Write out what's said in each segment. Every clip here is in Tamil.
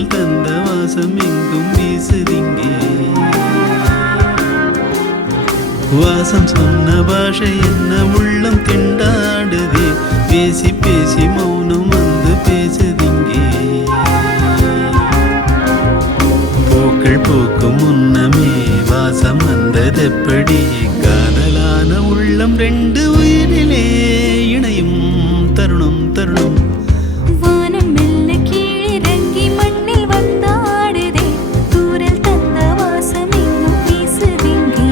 தூரல் தந்த வாசம் எங்கும் வீசுதிங்கே. வாசம் சொன்ன பாஷை என்ன உள்ளம் திண்டாடுதே. பேசி பேசி மௌனம் வந்து பேசுதிங்கே. பூக்கள் பூக்கும் முன்னமே வாசம் வந்ததெப்படி. காதலான உள்ளம் ரெண்டு உயிரிலே இணையும் தருணம் தருணம். வானம் மெல்ல கீழிறங்கி மண்ணில் வந்தாடுதே. தூரல் தந்த வாசம் எங்கும் வீசுதிங்கே.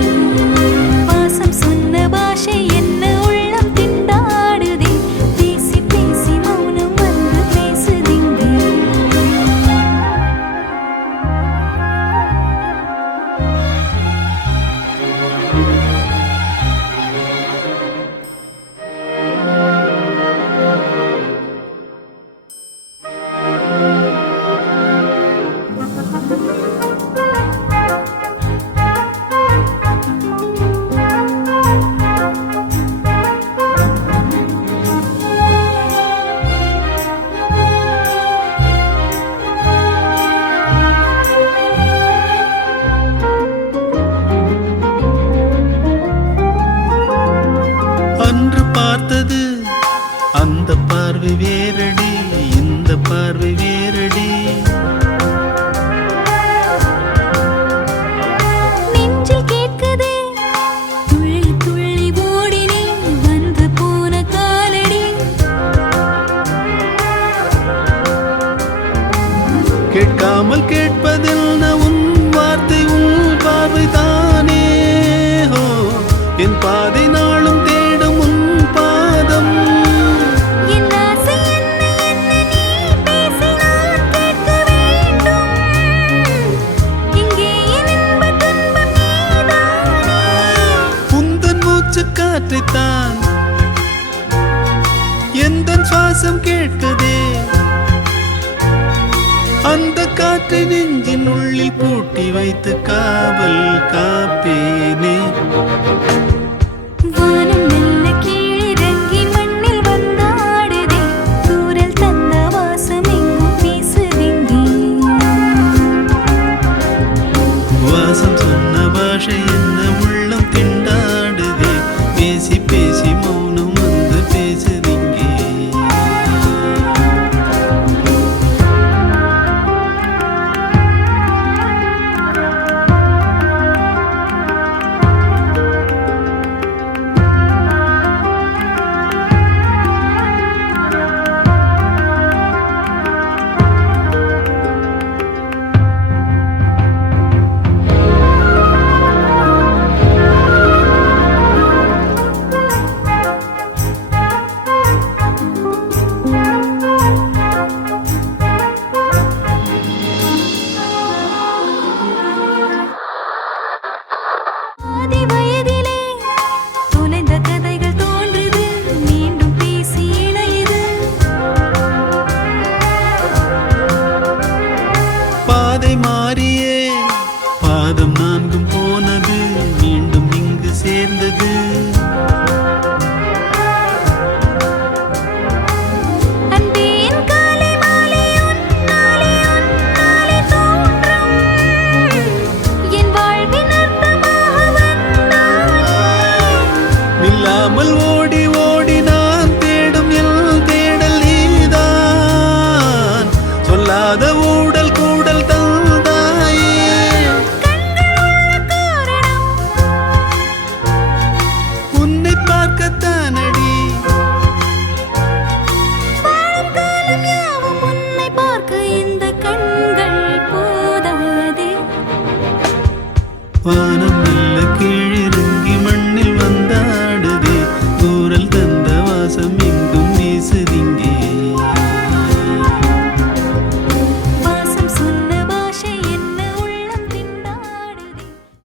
வாசம் சொன்ன பாஷை என்ன உள்ளம் திண்டாடுதே. பேசி பேசி மௌனம் வந்து பேசுதிங்கே. அன்று பார்த்தது அந்த பார்வை வேறடி, இந்த பார்வை வேறடி. நெஞ்சில் கேட்குதே துள்ளி துள்ளி ஓடினே வந்து போன காலடி. கேட்காமல் கேட்பதில் உன் வார்த்தை உன் பார்வை தானே. ஹோ என் பாதை நாளும் தேடும் உன் பாதம். என் ஆசை என்ன என்ன நீ பேசி நான் கேட்க வேண்டும். இங்கே என் இன்ப துன்பம் நீதானே. உந்தன் மூச்சு காற்றைத்தான் எந்தன் சுவாசம் கேட்குதே. அந்த காற்றை நெஞ்சின் உள்ளில் பூட்டி வைத்து காவல் காப்பேனே. வானம் மெல்ல கீழிறங்கி மண்ணில் வந்தாடுதே. தூரல் தந்த வாசம் எங்கும் வீசுதிங்கே. வாசம் சொன்ன பாஷை என்ன உள்ளம் திண்டாடுதே. பேசி பேசி மௌனம் வந்து பேசுதிங்கே. ஆதி வயதிலே தொலைந்த கதைகள் தோன்றுது. மீண்டும் பேசி இணையுது. பாதை மாறியே பாதம் நான்கும் போனது. மீண்டும் இங்கு சேர்ந்தது. அன்பே என் காலை மாலை உன்னாலே உன்னாலே தோன்றும். என் வாழ்வின் அர்த்தமாக வந்தாயே. நில்லாமல் ஓடி ஓடி நான் தேடும் என் தேடல் நீதான். சொல்லாத ஊடல் கூடல் தந்தாயே. உன்னை பார்க்கத்தானடி. வாழும் காலம் யாவும் உன்னை பார்க்க இந்த கண்கள் போதாதே. வான